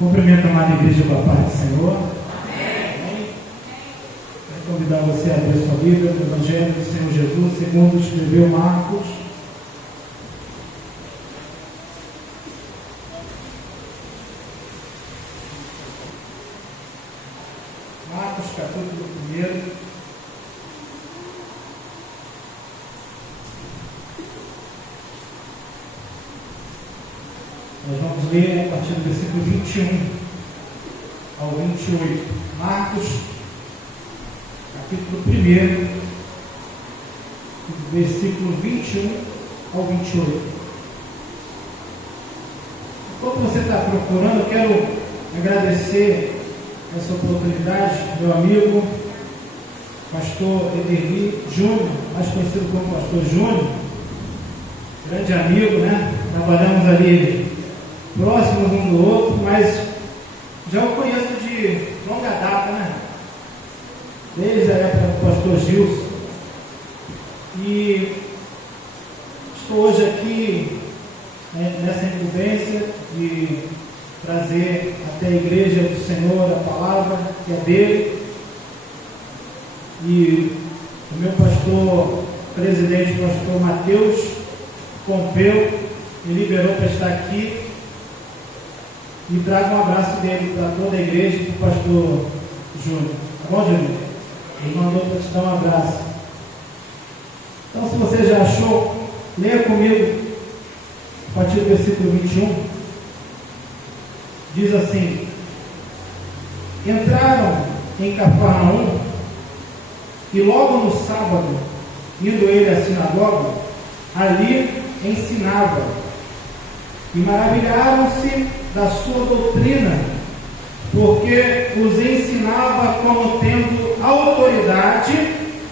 Cumprimento a amada igreja com a paz do Senhor. Amém. Quero convidar você a abrir sua Bíblia no Evangelho do Senhor Jesus, segundo escreveu Marcos. Marcos, capítulo 1. Nós vamos ler a partir do versículo 21 ao 28. Marcos, capítulo 1, versículo 21 ao 28. Enquanto você está procurando, eu quero agradecer essa oportunidade, meu amigo, pastor Ederli Júnior, mais conhecido como pastor Júnior, grande amigo, né? Trabalhamos ali próximos um do outro, mas já o conheço de longa data, né? Desde a época do pastor Gilson. E estou hoje aqui nessa incumbência de trazer até a igreja do Senhor a palavra que é dele. E o meu pastor, presidente, pastor Mateus Pompeu, me liberou para estar aqui. E trago um abraço dele para toda a igreja e para o pastor Júnior. Tá bom, Júnior? Ele mandou para te dar um abraço. Então, se você já achou, leia comigo a partir do versículo 21. Diz assim: entraram em Cafarnaum, e logo no sábado, indo ele à sinagoga, ali ensinava. E maravilharam-se da sua doutrina, porque os ensinava como tendo autoridade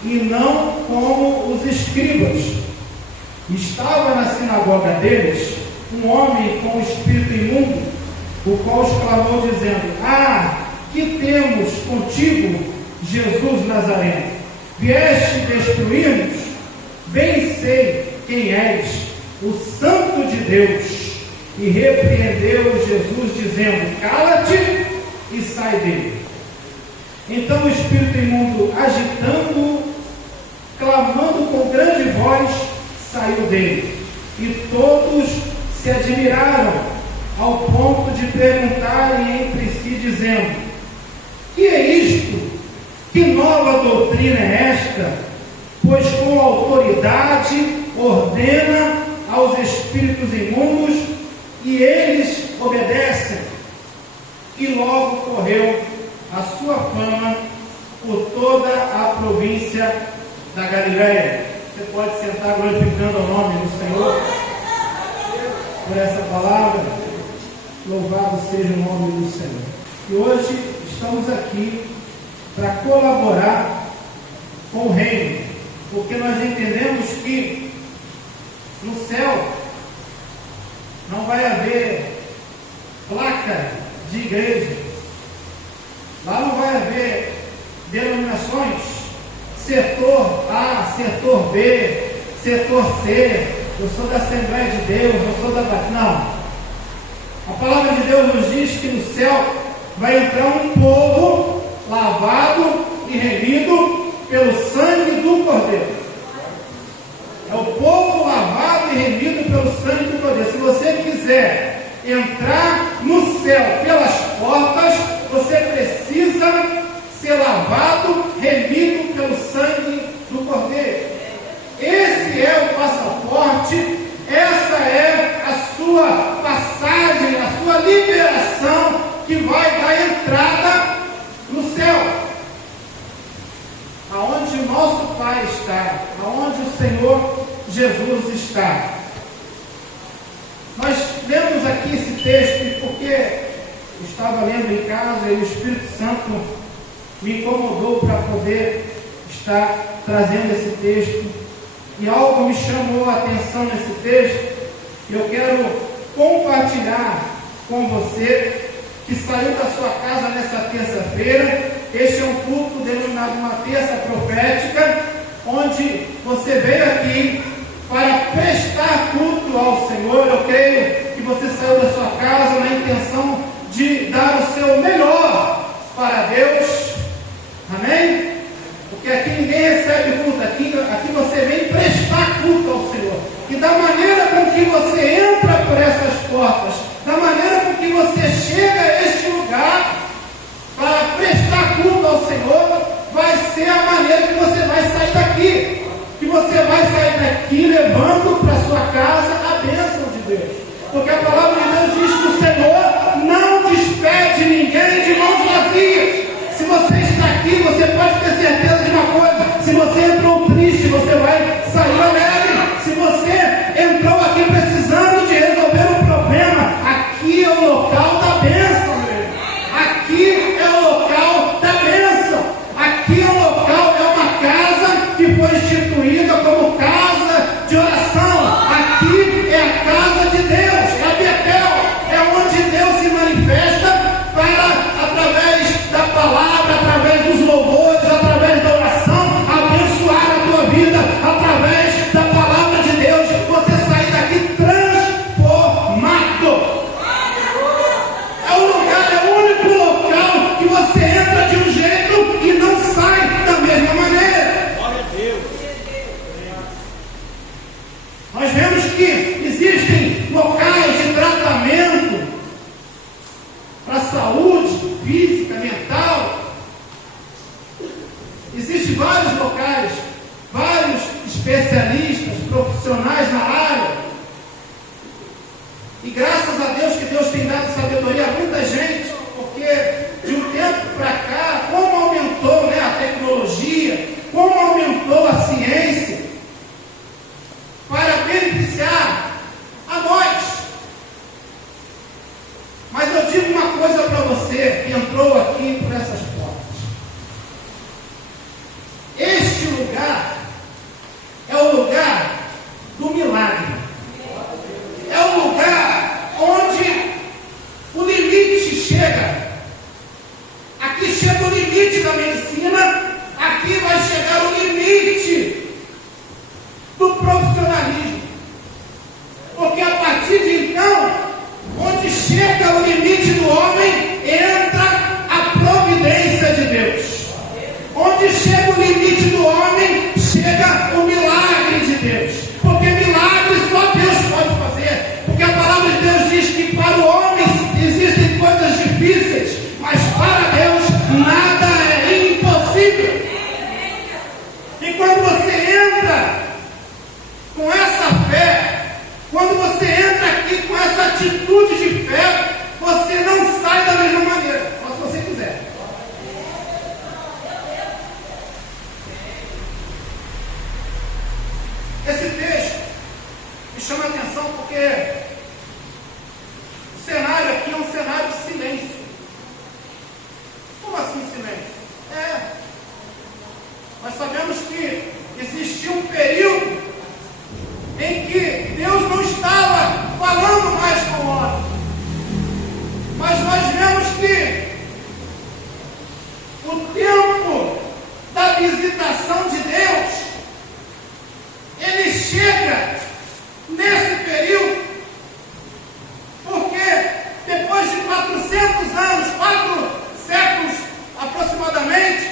e não como os escribas. Estava na sinagoga deles um homem com espírito imundo, o qual exclamou dizendo: ah, que temos contigo, Jesus Nazareno? Vieste destruir-nos? Bem sei quem és, o Santo de Deus. E repreendeu Jesus, dizendo: cala-te e sai dele. Então o espírito imundo, agitando, clamando com grande voz, saiu dele. E todos se admiraram, ao ponto de perguntarem entre si, dizendo: que é isto? Que nova doutrina é esta? Pois com autoridade ordena aos espíritos imundos, e eles obedecem. E logo correu a sua fama por toda a província da Galileia. Você pode sentar glorificando o nome do Senhor por essa palavra. Louvado seja o nome do Senhor. E hoje estamos aqui para colaborar com o reino, porque nós entendemos que no céu não vai haver placa de igreja. Lá não vai haver denominações, setor A, setor B, setor C. Eu sou da Assembleia de Deus, eu sou da Batista. Não. A palavra de Deus nos diz que no céu vai entrar um povo lavado e remido pelo sangue do Cordeiro. É o povo lavado e remido pelo sangue do Cordeiro. Se você quiser entrar no céu pelas portas, você precisa ser lavado, remido pelo sangue do Cordeiro. Esse é o passaporte, essa é a sua passagem, a sua liberação que vai dar entrada no céu. Aonde o nosso Pai está, aonde o Senhor Jesus está. Nós lemos aqui esse texto porque eu estava lendo em casa e o Espírito Santo me incomodou para poder estar trazendo esse texto. E algo me chamou a atenção nesse texto. E eu quero compartilhar com você que saiu da sua casa nessa terça-feira. Este é um culto denominado uma terça profética, onde você veio aqui para prestar culto ao Senhor. Eu creio que você saiu da sua casa na intenção de de dar o seu melhor para Deus. Amém? Porque aqui ninguém recebe culto, aqui você vem prestar culto ao Senhor. E da maneira com que você entra por essas portas, da maneira com que você chega a este lugar para prestar culto ao Senhor, vai ser a maneira que você vai sair daqui. Que você vai sair daqui levando para sua casa a bênção de Deus. Porque a palavra de Deus diz que o Senhor não despede ninguém de mãos vazias. Se você está aqui, você pode ter certeza de uma coisa: se você entrou triste, você vai sair alegre. Se você entrou aqui precisando de resolver um problema, aqui é o local da bênção, meu irmão. Aqui é o local da bênção. Aqui é o local, é uma casa que foi instituída como casa de oração. Aqui é a casa de Deus, é a Betel, é onde Deus se manifesta para, através da palavra, através dos louvores, através da oração, abençoar a tua vida, através da palavra de Deus, você sair daqui transformado. É o lugar, é o único local que você entra de um jeito e não sai da mesma maneira. Glória a Deus. Nós vemos que existem locais de tratamento para saúde física, mental. Existem vários locais, vários especialistas, profissionais na área. E graças a Deus que Deus tem dado sabedoria a muita gente, porque de um tempo para cá, como aumentou, né, a tecnologia, como aumentou a ciência, para beneficiar a nós. Mas eu digo uma coisa para você que entrou aqui por essas portas: este lugar é o lugar do milagre, é o lugar onde o limite chega. Aqui chega o limite da medicina, aqui vai chegar o limite do profissionalismo, porque a partir de então, onde chega o limite do homem, entra a providência de Deus. Onde chega o limite do homem, chega o milagre de Deus. Porque milagre só Deus pode fazer. Porque a palavra de Deus diz que para o homem existem coisas difíceis, mas para Deus nada é impossível. E quando você entra com essa fé, quando você entra aqui com essa atitude de fé, você não sai da mesma maneira, só se você quiser. Esse texto me chama a atenção porque o cenário aqui é um cenário de silêncio. Como assim silêncio? Nós sabemos que existia um período em que Deus não estava falando mais com o homem. Mas nós vemos que o tempo da visitação de Deus, ele chega nesse período, porque depois de 400 anos, 4 séculos aproximadamente,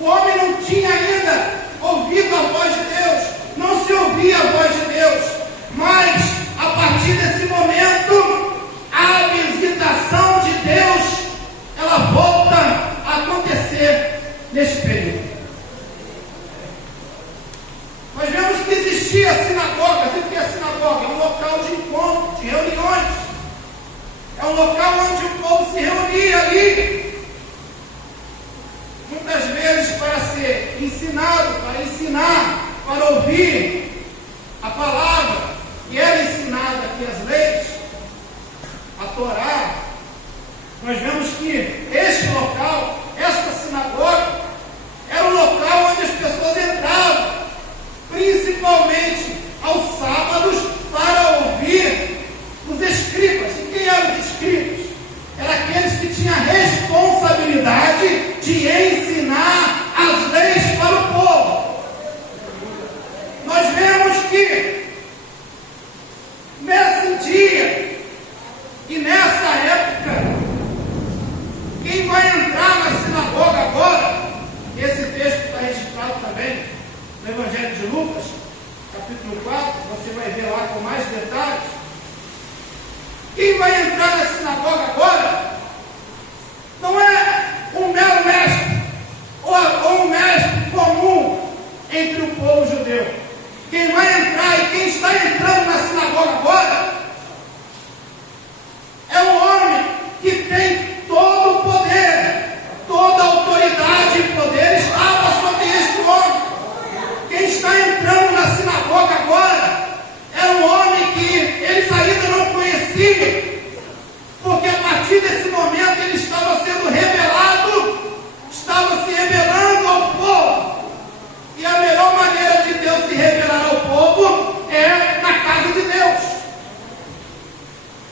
o homem não tinha ainda ouvido a voz de Deus, não se ouvia a voz de Deus, mas a partir desse momento, a visitação de Deus, ela volta a acontecer. Evangelho de Lucas, capítulo 4, você vai ver lá com mais detalhes. Quem vai entrar na sinagoga agora não é um mero mestre, ou um mestre comum entre o povo judeu. Quem vai entrar e quem está entrando na sinagoga agora é um homem que tem todo o poder, toda a autoridade e poder estava sobre este homem. Quem está entrando na sinagoga agora é um homem que eles ainda não conheciam, porque a partir desse momento ele estava sendo revelado, estava se revelando ao povo. E a melhor maneira de Deus se revelar ao povo é na casa de Deus.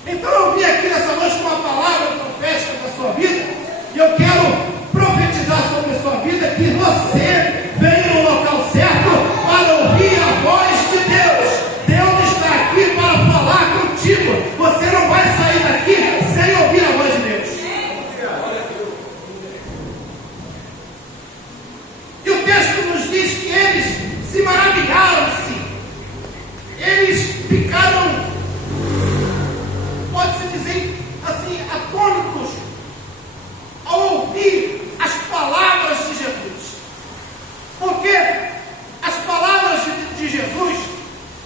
Então eu vim aqui nessa noite com uma palavra profética para a sua vida, e eu quero profetizar sobre a sua vida que você veio no local certo para ouvir a voz de Deus. Deus está aqui para falar contigo. Você não vai sair daqui sem ouvir a voz de Deus. E o texto nos diz que eles se maravilharam-se. Eles ficaram, pode-se dizer assim, atônitos ao ouvir as palavras de Jesus. Porque as palavras de Jesus,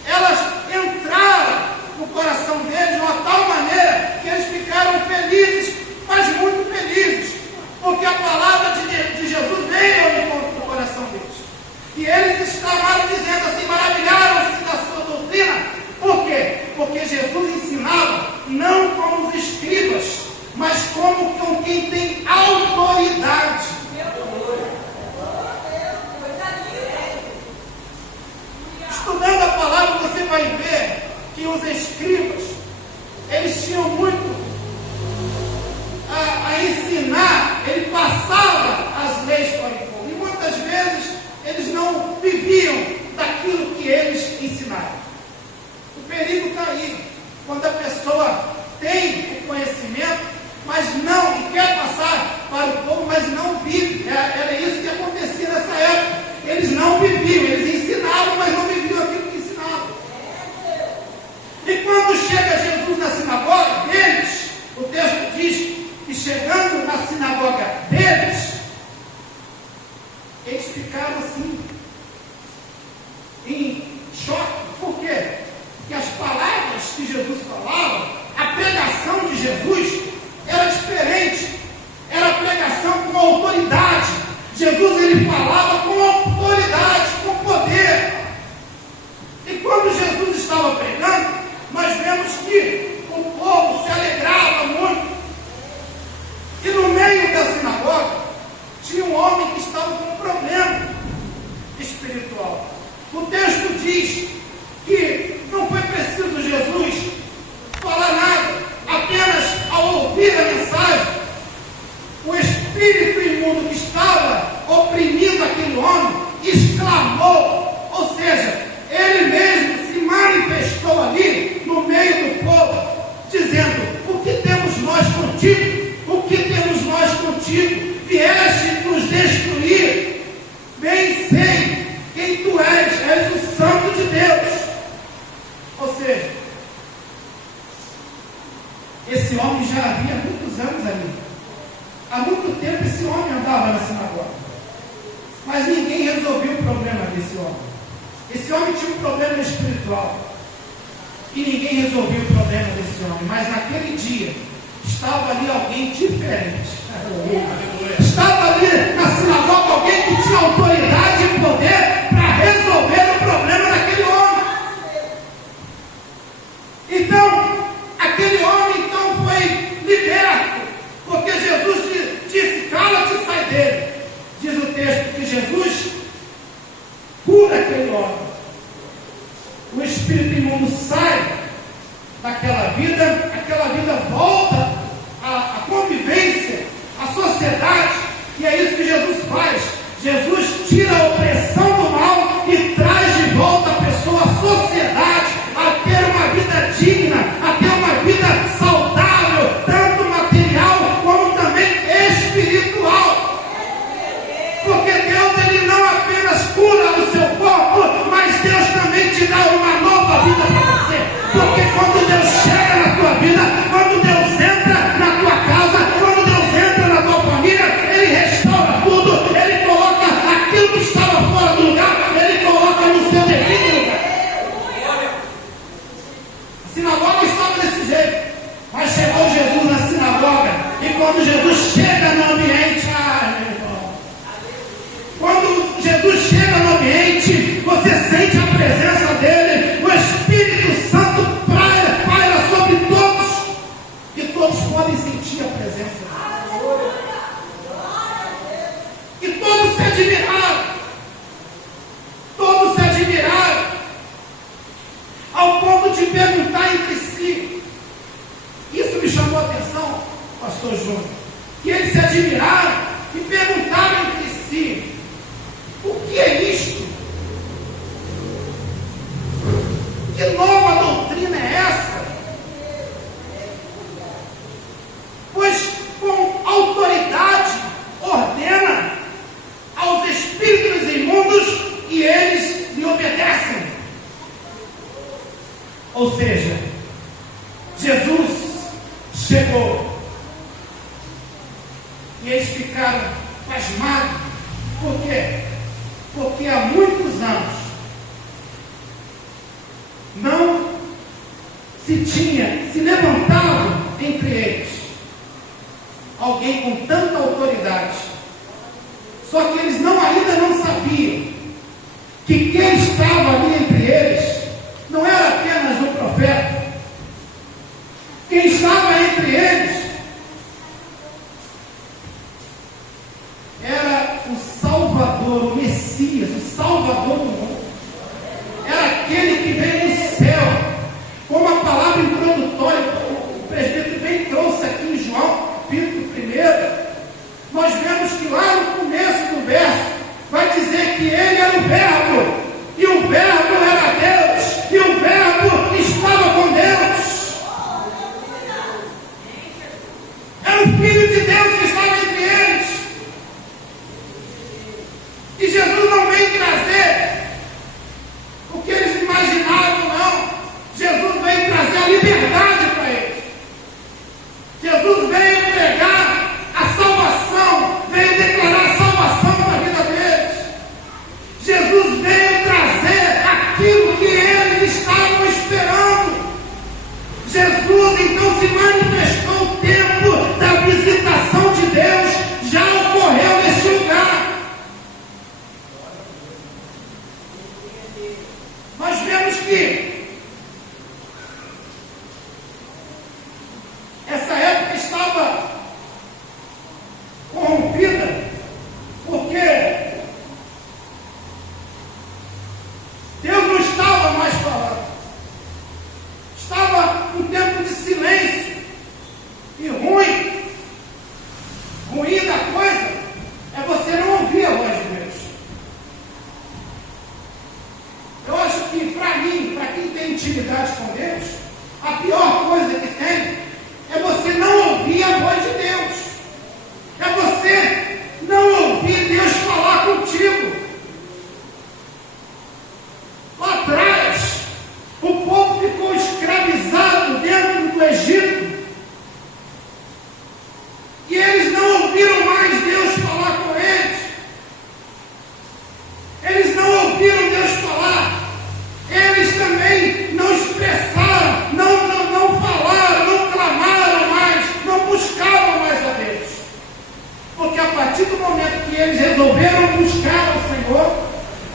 elas entraram no coração deles de uma tal maneira que eles ficaram felizes, mas muito felizes, porque a palavra de Jesus veio ao encontro do coração deles. E eles estavam dizendo assim, maravilharam-se da sua doutrina. Por quê? Porque Jesus ensinava não como os escribas, mas como com quem tem autoridade. Estudando a palavra, você vai ver que os escribas, eles tinham muito a ensinar, ele passava as leis para o povo, e muitas vezes eles não viviam daquilo que eles ensinaram. O perigo está aí, quando a pessoa tem o conhecimento, mas não, e quer passar para o povo, mas não vive. Era isso que acontecia nessa época. Eles não viviam, eles ensinavam, mas não viviam aquilo que ensinavam. E quando chega Jesus na sinagoga deles, o texto diz que chegando na sinagoga deles, eles ficaram assim, em choque. Por quê? Porque as palavras que Jesus falava, a pregação de Jesus era diferente, era a pregação com autoridade. Jesus, ele falava com autoridade, com poder. E quando Jesus estava pregando, nós vemos que o povo se alegrava muito. E no meio da sinagoga tinha um homem que estava com um problema espiritual. O texto diz que não foi preciso Jesus falar nada, apenas ao ouvir a mensagem, o espírito imundo que estava oprimindo aquele homem exclamou, ou seja, ele mesmo se manifestou ali no meio do povo, dizendo: o que temos nós contigo? O que temos nós contigo? Vieste nos destruir? Bem sei quem tu és o Santo de Deus. Ou seja, esse homem já havia muitos anos ali. Há muito tempo esse homem andava na sinagoga. Mas ninguém resolveu o problema desse homem. Esse homem tinha um problema espiritual. E ninguém resolveu o problema desse homem. Mas naquele dia, estava ali alguém diferente. Estava ali na sinagoga alguém que tinha autoridade e poder para resolver o problema daquele homem. Então, aquele homem então foi liberto, porque Jesus disse: cala-te e sai dele. Diz o texto que Jesus cura aquele homem. O espírito imundo sai daquela vida, aquela vida volta à convivência, à sociedade, e é isso que Jesus faz. Jesus tira a opressão do mal e traz de volta a pessoa à sociedade, a ter uma vida digna, a ter uma vida saudável, tanto material como também espiritual. Porque Deus, ele não apenas cura o seu corpo, também te dá uma nova vida para você. Porque quando Deus chega na tua vida, quando Deus entra na tua casa, quando Deus entra na tua família, Ele restaura tudo, Ele coloca aquilo que estava fora do lugar, Ele coloca no seu devido lugar. A sinagoga estava desse jeito, mas chegou Jesus na sinagoga, e quando Jesus chega no ambiente, meu irmão, quando Jesus chega no ambiente, você sente a presença dele, o Espírito Santo paira sobre todos, e todos podem sentir a presença dele. E todos se admiraram, ao ponto de perguntar entre si. Isso me chamou a atenção, pastor Júnior, que eles se admiraram e perguntaram entre si: o que é isto? Que nova doutrina é essa? Pois com autoridade ordena aos espíritos imundos e eles lhe obedecem. Ou seja, Jesus chegou e eles ficaram pasmados. Por quê? Porque há muitos anos não se levantava entre eles alguém com tanta autoridade. Só que eles ainda não sabiam que quem estava ali entre eles não era apenas o profeta. Quem estava entre eles era o Salvador, o Messias, o Salvador do mundo. Era aquele que veio do céu. Como a palavra introdutória, o presbítero bem trouxe aqui em João, capítulo 1, nós vemos que lá no começo do verso, vai dizer que ele era o Verbo, e o Verbo era Deus, e o Verbo estava com Deus. Era o Filho de Deus que estava entre eles. E Jesus não veio trazer o que eles imaginavam, não. Jesus veio trazer a liberdade para eles. Jesus veio pregar a salvação, veio declarar a salvação na vida deles. Jesus veio trazer aquilo que eles estavam esperando. Jesus então se manifestou. O tempo da visitação de Deus já ocorreu neste lugar. Nós vemos que essa época estava corrompida, porque Deus não estava mais falando. Estava um tempo de silêncio. E ruim da coisa é você não ouvir a voz de Deus. Eu acho que para mim, para quem tem intimidade com Deus, a pior coisa que tem é você não ouvir a voz de Deus. É você não ouvir Deus falar contigo. Lá atrás, o povo ficou escravizado dentro do Egito. E eles não ouviram mais Deus falar com eles. Eles não ouviram Deus falar. Eles também não expressaram, não falaram, não clamaram mais, não buscaram mais a Deus. Porque a partir do momento que eles resolveram buscar ao Senhor,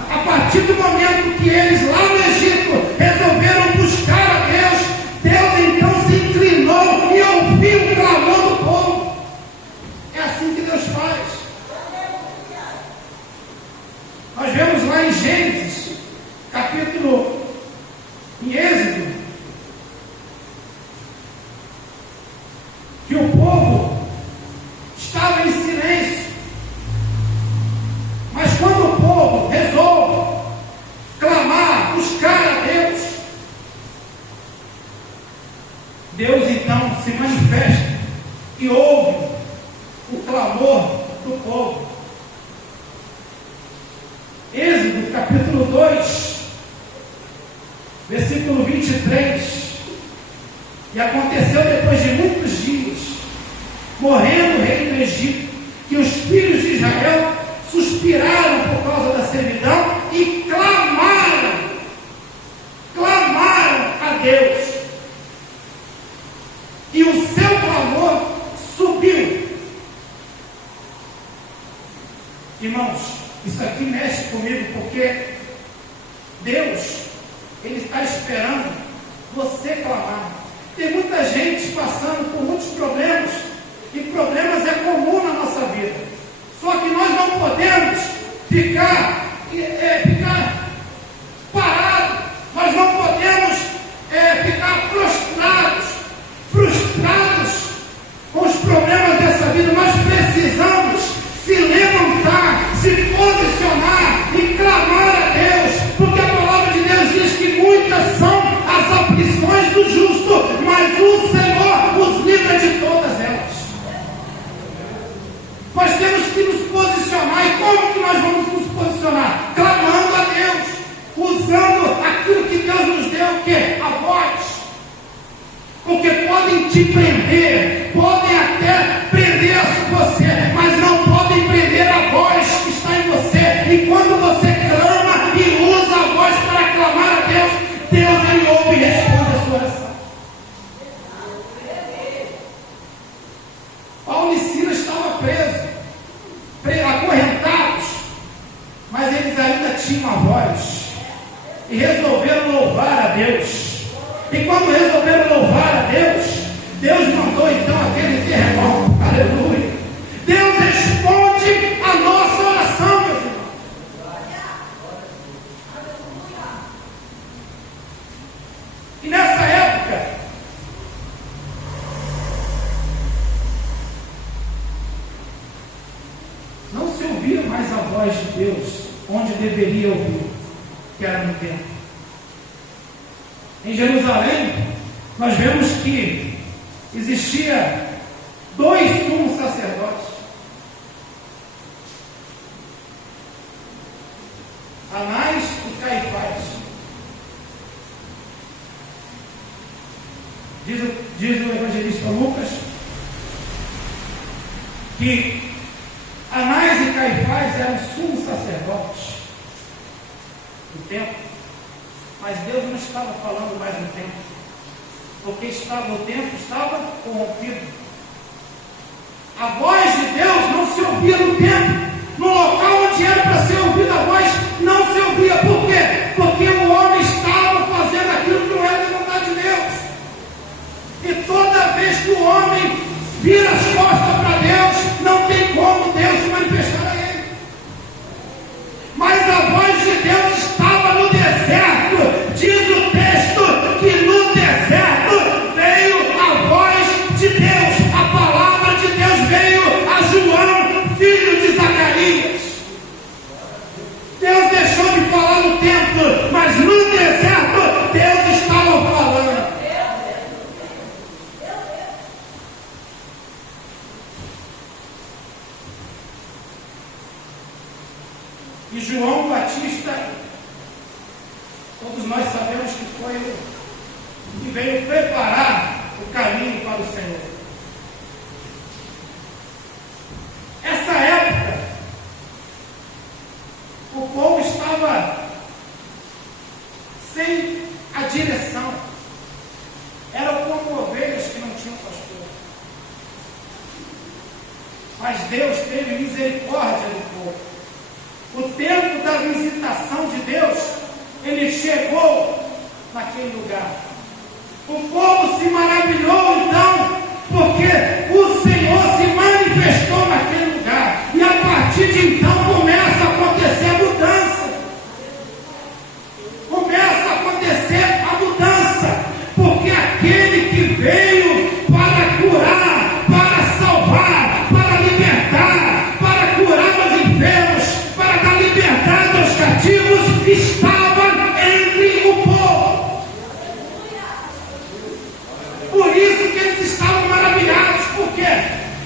a partir do momento que eles lá no Egito resolveram buscar a Deus, Deus então se inclinou e ouviu o clamor do povo. É assim que Deus faz. Nós vemos lá em Gênesis, em Êxodo, que o povo estava em silêncio. Mas quando o povo resolve clamar, buscar a Deus, Deus então se manifesta e ouve o clamor do povo. Êxodo capítulo 2, versículo 23. E aconteceu depois de muitos dias, morrendo o rei do Egito, que os filhos de Israel suspiraram por causa da servidão e clamaram a Deus. E o seu clamor subiu. Irmãos, isso aqui mexe comigo, porque Deus, Ele está esperando você clamar. Tem muita gente passando por muitos problemas, e problemas é comum na nossa vida. Só que nós não podemos ficar parados, nós não podemos ficar frustrados com os problemas dessa vida. Nós precisamos se levantar, se posicionar e clamar a Deus, porque a palavra de Deus diz que muitas são as aflições do justo, mas o Senhor os livra de todas elas. Nós temos que nos posicionar. E como que nós vamos nos posicionar? Clamando a Deus, usando aquilo que Deus nos deu, o quê? A voz. Porque podem te prender, podem até prender você, mas não podem prender a voz que está em você. E quando você clama e usa a voz para clamar a Deus, Deus Ele ouve e responde a sua oração. Paulo e Silas estavam presos, acorrentados, mas eles ainda tinham a voz e resolveram louvar a Deus. E quando resolveram louvar a Deus, Deus mandou então aquele terremoto. Aleluia! Deus responde a nossa oração, meus irmãos. E nessa época, não se ouvia mais a voz de Deus onde deveria ouvir, que era no templo. Em Jerusalém, nós vemos que existia 2 sumos sacerdotes, Anás e Caifás. Diz o evangelista Lucas que Anás e Caifás eram sumos sacerdotes do templo. Mas Deus não estava falando mais no templo, porque o templo estava corrompido. A voz de Deus não se ouvia no templo. No local onde era para ser ouvida a voz, não se ouvia. Por quê? Porque o homem estava fazendo aquilo que não era da vontade de Deus. E toda vez que o homem vira as costas para Deus, não tem como Deus se manifestar a ele. Mas a voz de Deus estava no deserto. Diz o texto que no deserto veio a voz de Deus, a palavra de Deus veio a João, filho de Zacarias. Deus deixou de falar no templo, mas no deserto Deus estava falando. E João Batista, todos nós sabemos que foi o que veio preparar o caminho para o Senhor. Essa época, o povo estava sem a direção. Eram como ovelhas que não tinham pastor. Mas Deus teve misericórdia do povo. O tempo da visitação de Deus, ele chegou naquele lugar. O povo se maravilhou então, porque o Senhor se manifestou naquele lugar. E a partir de então começa a acontecer a mudança. Começa a acontecer a mudança, porque aquele que veio para curar, para salvar, para libertar, para curar os enfermos, para dar liberdade aos cativos, estava entre o povo. Por isso que eles estavam maravilhados. Por quê?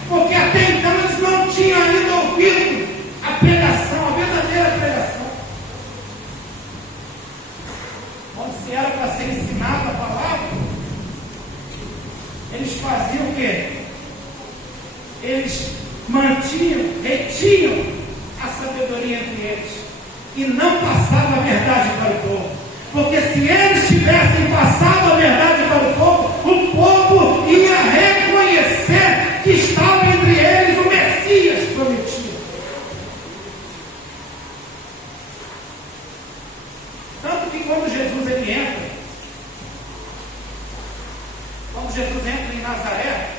Porque até então eles não tinham ainda ouvido a pregação, a verdadeira pregação. Onde se era para ser e não passavam a verdade para o povo. Porque se eles tivessem passado a verdade para o povo ia reconhecer que estava entre eles o Messias prometido. Tanto que quando Jesus entra em Nazaré,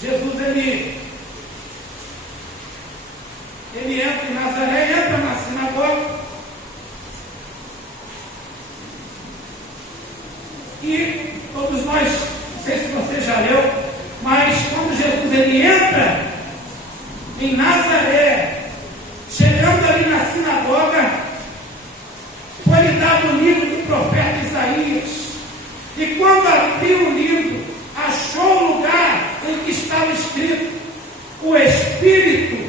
Jesus ele entra em Nazaré, entra na sinagoga e todos nós, não sei se você já leu, mas quando Jesus ele entra em Nazaré, chegando ali na sinagoga, foi-lhe dado o livro do profeta Isaías, e quando abriu o livro, achou o lugar em que estava escrito: o Espírito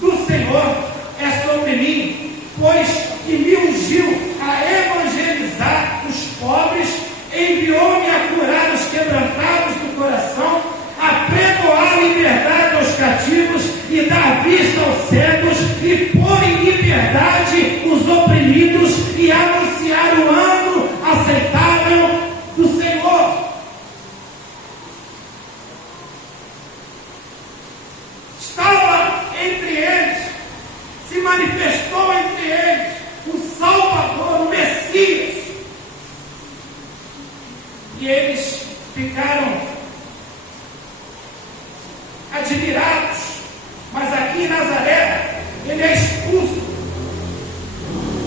do Senhor é sobre mim, pois que me ungiu a evangelizar os pobres, enviou-me a curar os quebrantados do coração, a pregoar liberdade aos cativos e dar vista aos cegos, e pôr em liberdade os oprimidos, e anunciar o ano aceitável do Senhor. Estava entre eles, se manifestou entre eles o Salvador, o Messias. E eles ficaram admirados. Mas aqui em Nazaré, ele é expulso.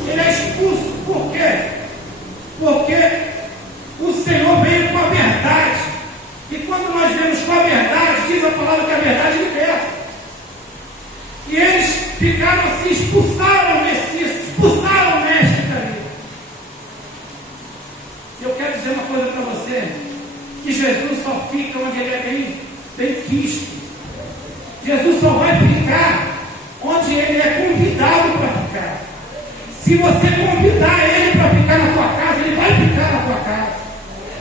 Ele é expulso por quê? Porque o Senhor veio com a verdade. E quando nós vemos com a verdade, diz a palavra que a verdade liberta. E eles ficaram assim, expulsaram o Messias, expulsaram o Mestre dali. Eu quero dizer uma coisa para você, que Jesus só fica onde ele é bem quisto. Jesus só vai ficar onde ele é convidado para ficar. Se você convidar ele para ficar na tua casa, ele vai ficar na tua casa.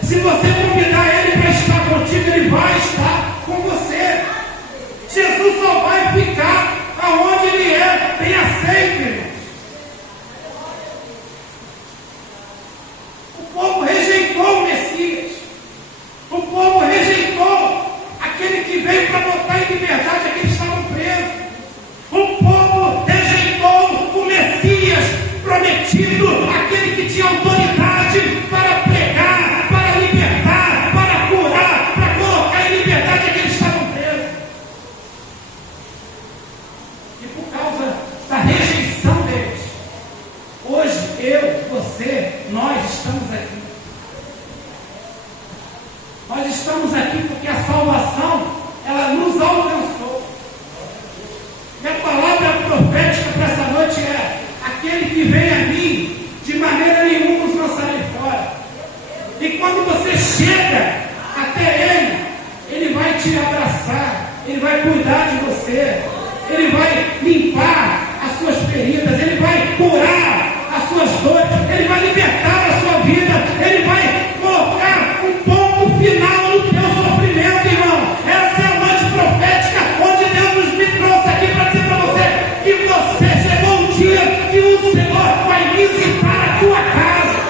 Se você convidar ele para estar contigo, ele vai estar com você. Jesus só vai ficar aonde ele é bem aceito, irmãos. O povo rejeitou o Messias. O povo rejeitou aquele que veio para botar em liberdade aqueles que estavam presos. O povo rejeitou o Messias prometido, aquele que tinha autoridade para pregar, para libertar, para curar, para colocar em liberdade aqueles que estavam presos. E por causa da rejeição deles, hoje eu, você, nós estamos aqui. Nós estamos aqui porque a salvação, ela nos alcançou. E a palavra profética para essa noite é: aquele que vem a mim, de maneira nenhuma os lançarei fora. E quando você chega até ele vai te abraçar, ele vai cuidar de você, ele vai limpar as suas feridas, ele vai curar as suas dores, ele vai libertar a sua vida, ele vai colocar um ponto final no teu sofrimento, irmão. Essa é a noite profética onde Deus me trouxe aqui para dizer para você que você chegou um dia que o Senhor vai visitar a tua casa.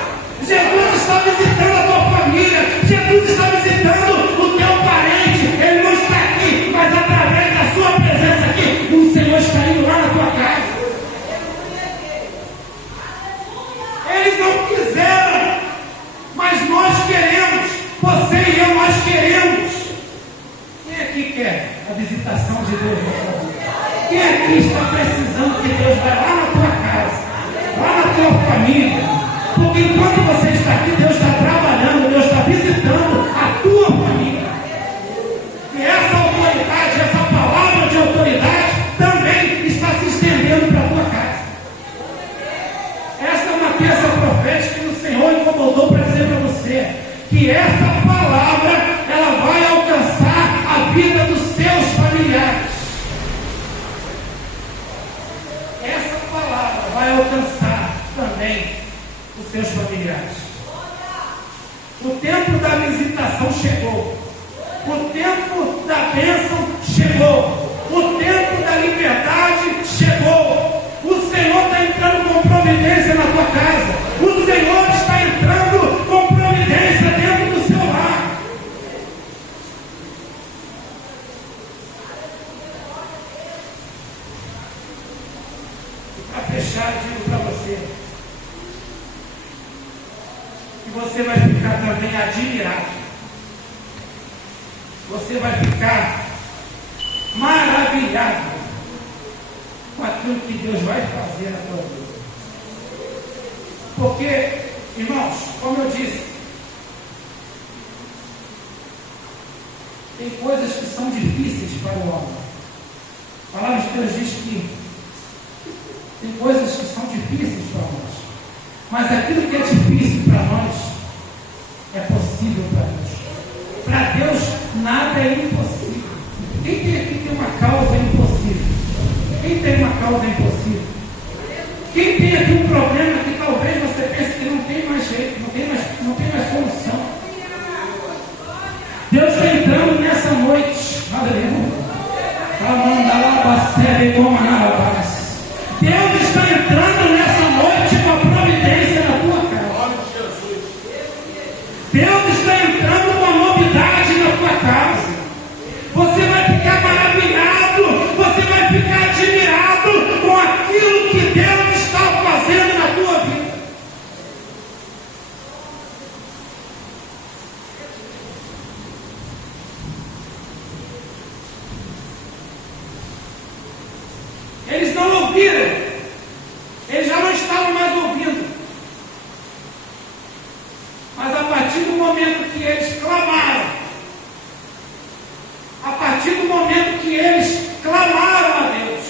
Jesus está visitando a tua família, Jesus está visitando o teu parente. Ele não está aqui, mas através da sua presença aqui, o Senhor está indo lá na tua casa. Eles não quiseram, mas nós queremos. Você e eu, nós queremos. Quem aqui quer a visitação de Deus na sua vida? Quem aqui está precisando que Deus vá lá na tua casa, lá na tua família? Porque enquanto você está aqui, Deus está trabalhando, Deus está visitando a tua família. E essa autoridade, essa palavra de autoridade também está se estendendo para a tua casa. Essa é uma peça profética que o Senhor incomodou para dizer para você que essa palavra, ela vai alcançar a vida dos seus familiares. Essa palavra vai alcançar também os seus familiares. fechar, eu digo para você que você vai ficar também admirado. Você vai ficar maravilhado com aquilo que Deus vai fazer na tua vida. Porque, irmãos, como eu disse, tem coisas que são difíceis para o homem. A palavra de Deus diz que tem coisas que são difíceis para nós. Mas aquilo que é difícil para nós é possível para Deus. Para Deus nada é impossível. Quem tem aqui tem uma causa impossível? Quem tem uma causa impossível? Quem tem aqui um problema que talvez você pense que não tem mais jeito, não tem mais solução? Deus está entrando nessa noite. Aleluia. Deus está entrando nessa noite com a providência na tua casa. Deus está entrando com a novidade na tua casa. Você vai ficar maravilhado, você vai ficar admirado com aquilo que Deus está fazendo na tua vida. Eles não ouviram, eles já não estavam mais ouvindo. Mas a partir do momento que eles clamaram, a partir do momento que eles clamaram a Deus,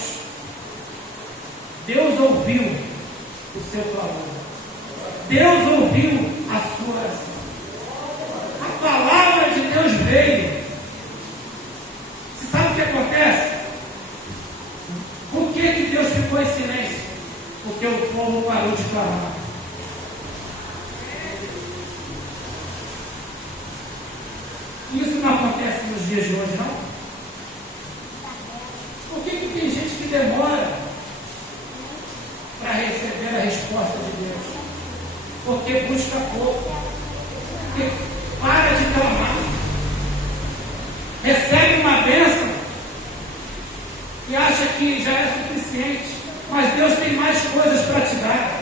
Deus ouviu o seu clamor. Deus ouviu a sua oração. A palavra de Deus veio. Você sabe o que acontece? Por que Deus ficou em silêncio? Porque o povo parou de clamar. Isso não acontece nos dias de hoje, não? Por que tem gente que demora para receber a resposta de Deus? Porque busca pouco. Porque para de clamar. Recebe uma bênção e acha que já é suficiente. Mas Deus tem mais coisas para te dar.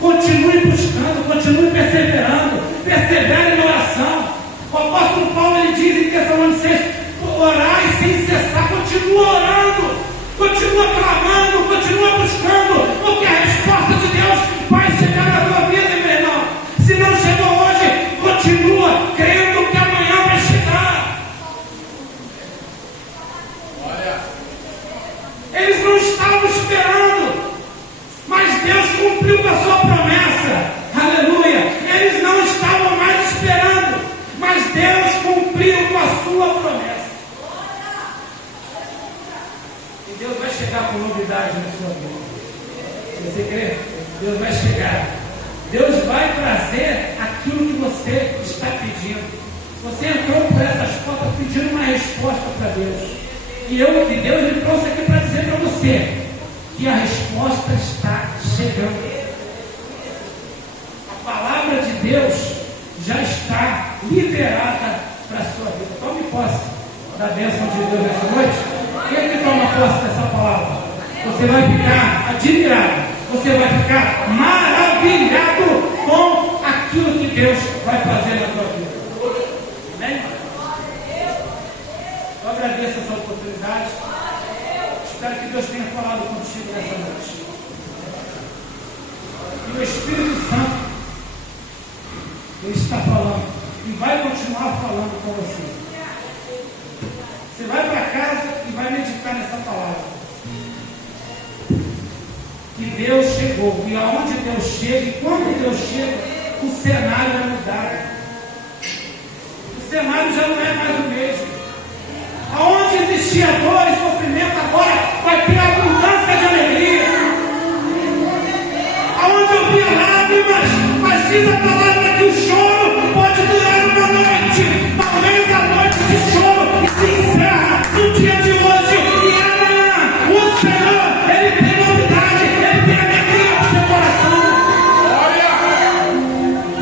Continue buscando, continue perseverando. Persevere na oração. O apóstolo Paulo ele diz em Tessalonicenses: orai sem cessar. Continua orando, continua clamando, continua buscando, porque a resposta de Deus vai chegar na tua vida, meu irmão. Se não chegou hoje, continua crendo que amanhã vai chegar. Olha, eles não estavam esperando, mas Deus cumpriu com a sua promessa. Aleluia. Eles não estavam mais esperando, mas Deus cumpriu com a sua promessa. E Deus vai chegar com novidade na sua vida. Você crê? Deus vai chegar. Deus vai trazer aquilo que você está pedindo. Você entrou por essas portas pedindo uma resposta para Deus. E Deus ele trouxe aqui para dizer para você que a resposta está chegando. A palavra de Deus já está liberada para a sua vida. Tome posse da bênção de Deus nessa noite. Quem é que toma posse dessa palavra? Você vai ficar admirado, você vai ficar maravilhado com aquilo que Deus vai fazer na tua vida. Amém? Eu agradeço essa oportunidade. Espero que Deus tenha falado contigo nessa noite. E o Espírito Santo, ele está falando e vai continuar falando com você. Você vai para casa e vai meditar nessa palavra. Que Deus chegou. E aonde Deus chega, e quando Deus chega, o cenário vai mudar. O cenário já não é mais o mesmo. Aonde existia dor e sofrimento, agora vai ter abundância de alegria. Aonde havia lágrimas, mas diz a palavra que o choro pode durar uma noite. Talvez a noite de choro se encerra no dia de hoje. E amanhã o Senhor, Ele tem novidade, Ele tem alegria no seu coração.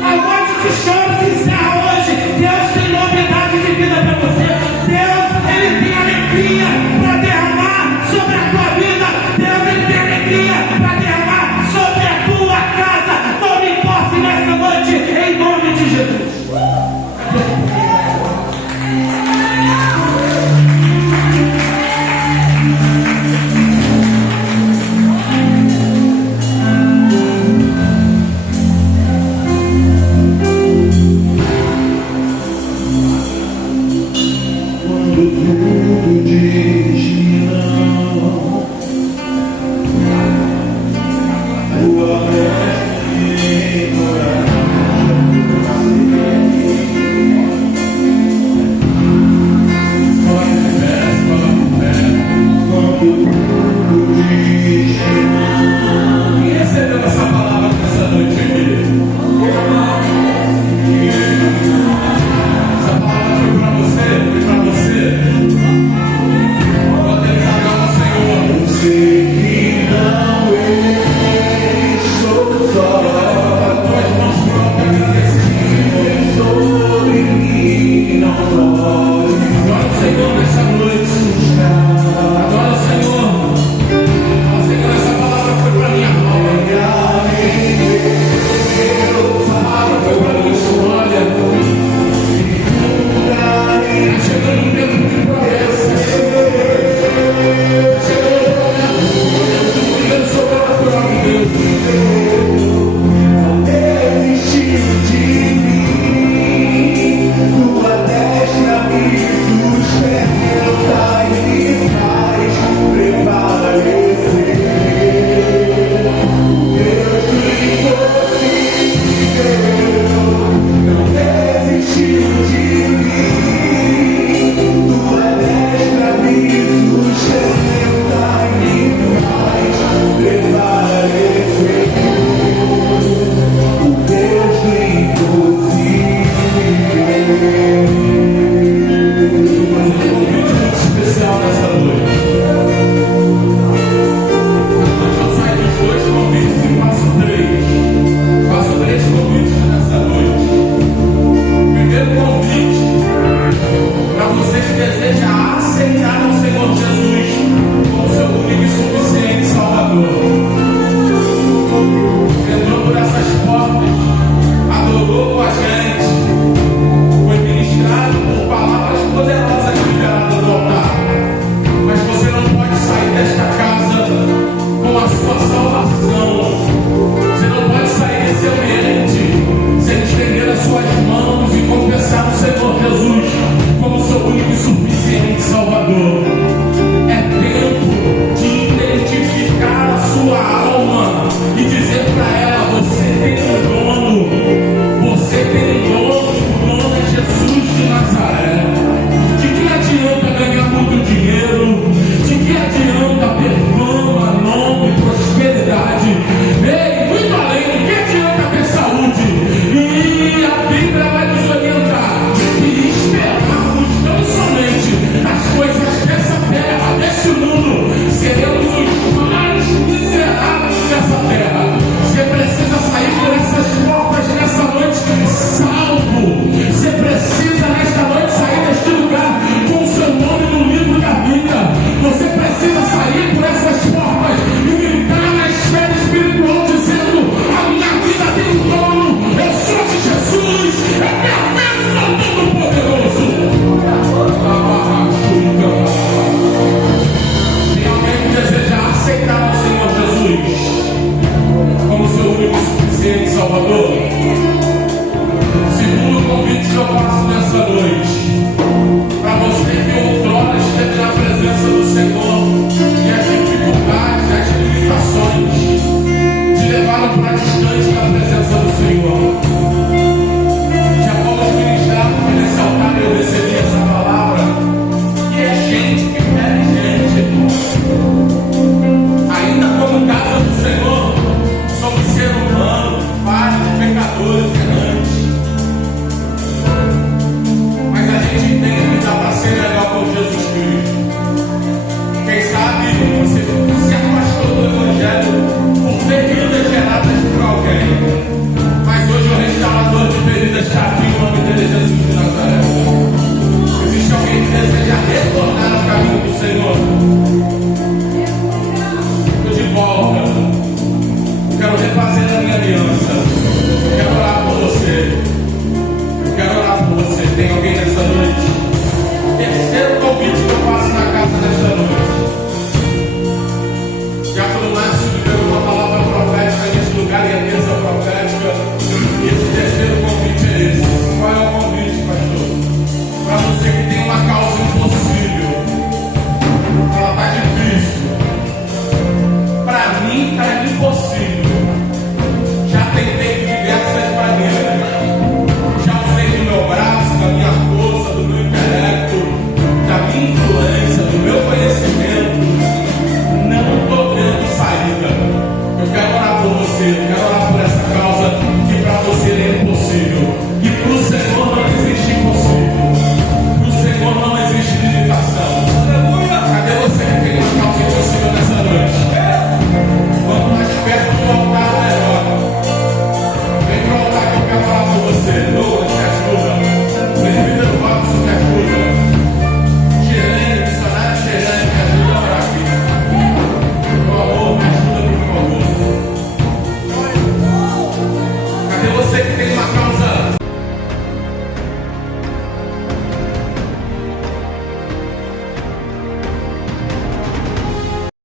A noite de choro se encerra hoje. Deus tem novidade de vida para você. Deus, Ele tem alegria para sabe, você se afastou do Evangelho por períodos